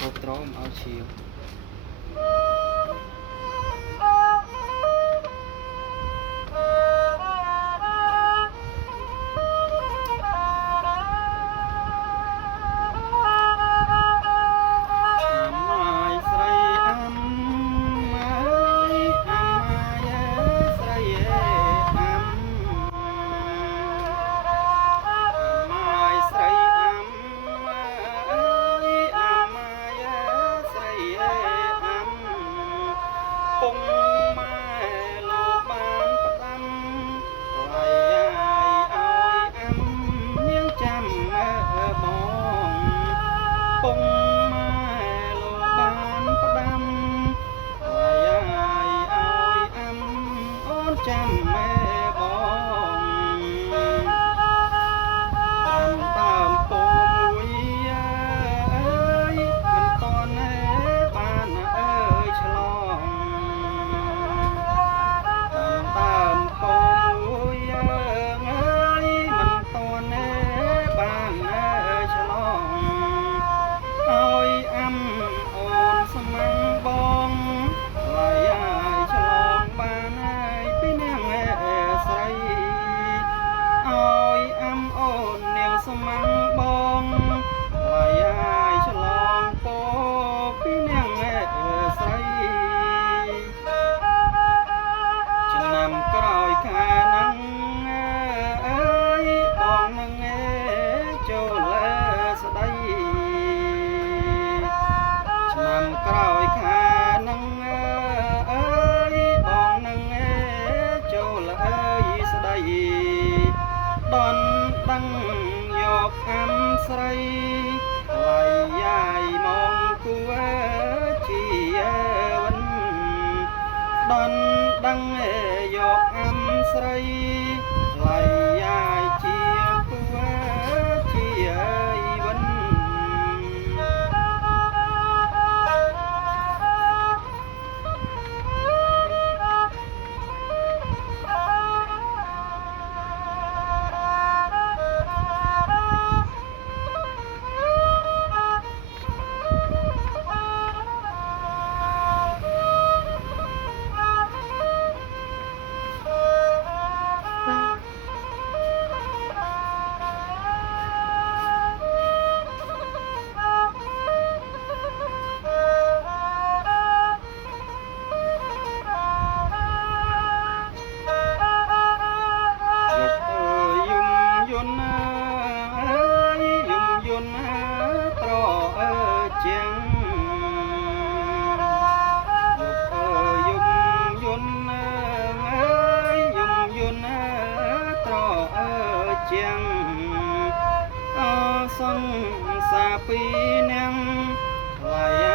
ហូបត្រមឲ្យឈៀងពងម៉ែលោកបានផ្ដាំថ្លៃឲ្យអាំនាងចាំបងពងម៉ែលោកបានផ្ដាំថ្លៃឲ្យអាំអូនចាំបងតាមពងមួយមិនតន់បានឆ្លងតាមពងមួយមិនតន់បានឆ្លងឲ្យអាំអូនស្មាំងបងថ្លៃឲ្យឆ្លងបានហើយពីនាងស្រីឲ្យអាំអូននាងស្មាំងបងថ្លៃឲ្យឆ្លងពោពីនាងស្រីឆ្នាំក្រោយខានឹងបងនឹងចូលស្ដីឆ្នាំក្រោយខានឹងបងនឹងចូលស្ដីដនដឹងយកអាំស្រីថ្លៃយាយមកគួជាវិនដនដឹងយកអាំស្រីថ្លៃយាយជាគួជាវិនត្រជាងលោកយំយន់ត្រជាងសង្សារពីនាងថ្លៃ